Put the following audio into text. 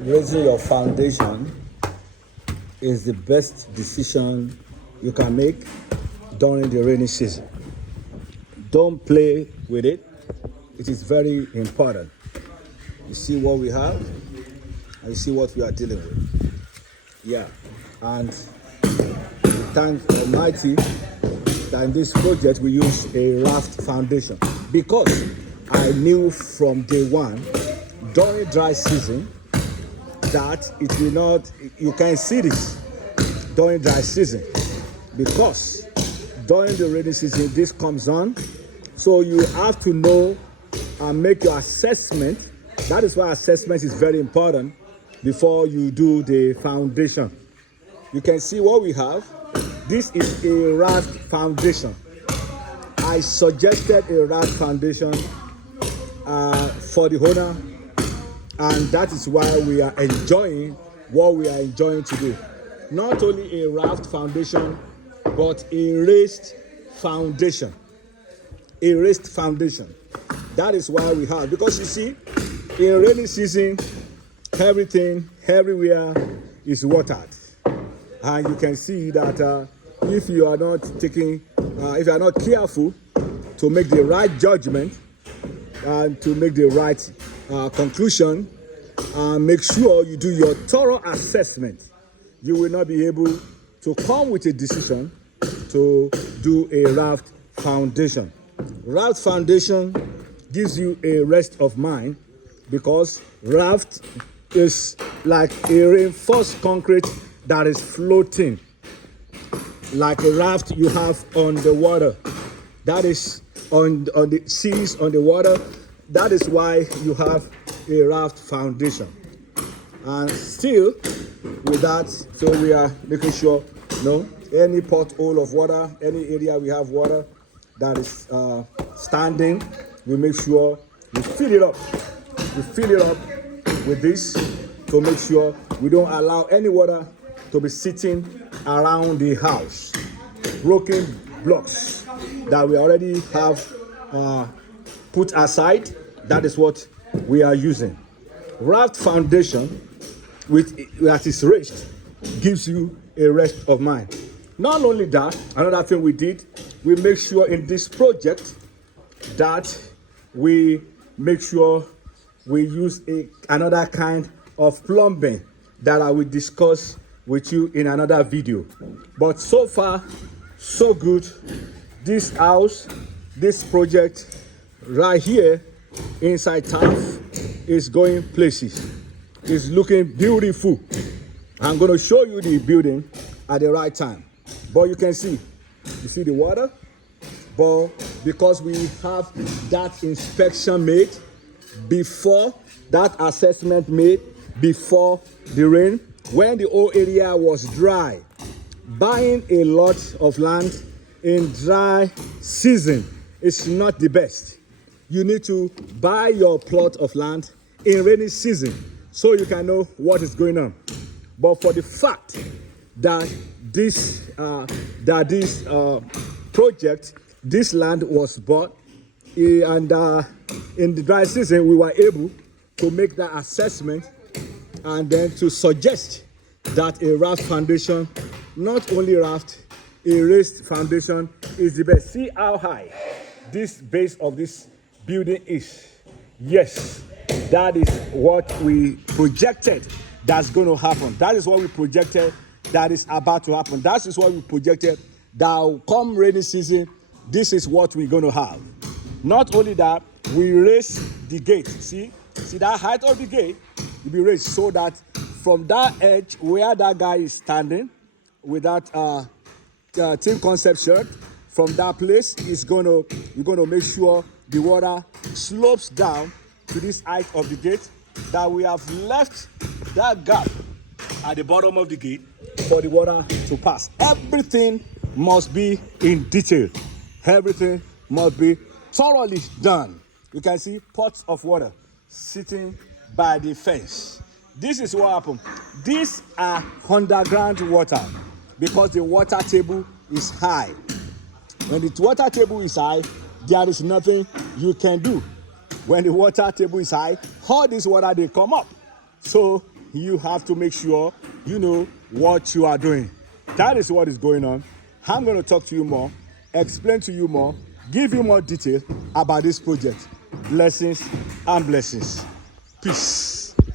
Raising your foundation is the best decision you can make during the rainy season. Don't play with it. It is very important. You see what we have and you see what we are dealing with. Yeah. And we thank Almighty that in this project we use a Raft foundation, because I knew from day one during dry season that it will not, you can see this during dry season, because during the rainy season this comes on. So you have to know and make your assessment. That is why assessment is very important before you do the foundation. You can see what we have. This is a Raft foundation. I suggested a Raft foundation for the owner, and that is why we are enjoying what we are enjoying today. Not only a Raft foundation, but a raised foundation. A raised foundation. That is why we have, because you see, in rainy season, everything, everywhere is watered. And you can see that if you are not taking, if you are not careful to make the right judgment and to make the right conclusion, make sure you do your thorough assessment, you will not be able to come with a decision to do a Raft foundation. Raft foundation gives you a rest of mind, because Raft is like a reinforced concrete that is floating, like a raft you have on the water, that is on the seas, on the water. That is why you have a Raft foundation. And still with that, so we are making sure any pothole of water, any area we have water that is standing, we make sure we fill it up. We fill it up with this to make sure we don't allow any water to be sitting around the house. Broken blocks that we already have put aside, that is what we are using. Raft foundation that is raised gives you a rest of mind. Not only that, another thing we did, we make sure in this project that we make sure we use another kind of plumbing that I will discuss with you in another video. But so far, so good. This house, this project right here inside Raft is going places. It's looking beautiful. I'm going to show you the building at the right time. But you can see, you see the water? But because we have that inspection made before, that assessment made before the rain, when the whole area was dry, buying a lot of land in dry season is not the best. You need to buy your plot of land in rainy season so you can know what is going on. But for the fact that this project, this land was bought, and in the dry season we were able to make that assessment and then to suggest that a Raft foundation, not only Raft, a raised foundation is the best. See how high this base of this building is. Yes, that is what we projected that's going to happen. That is what we projected that is about to happen. That is what we projected that come rainy season, this is what we're going to have. Not only that, we raise the gate. See that height of the gate will be raised so that from that edge where that guy is standing with that team concept shirt, from that place we're going to make sure the water slopes down to this height of the gate, that we have left that gap at the bottom of the gate for the water to pass. Everything must be in detail. Everything must be thoroughly done. You can see pots of water sitting by the fence. This is what happened. These are underground water because the water table is high. When the water table is high, there is nothing you can do. When the water table is high, all this water, they come up. So you have to make sure you know what you are doing. That is what is going on. I'm going to talk to you more, explain to you more, give you more detail about this project. Blessings and blessings. Peace.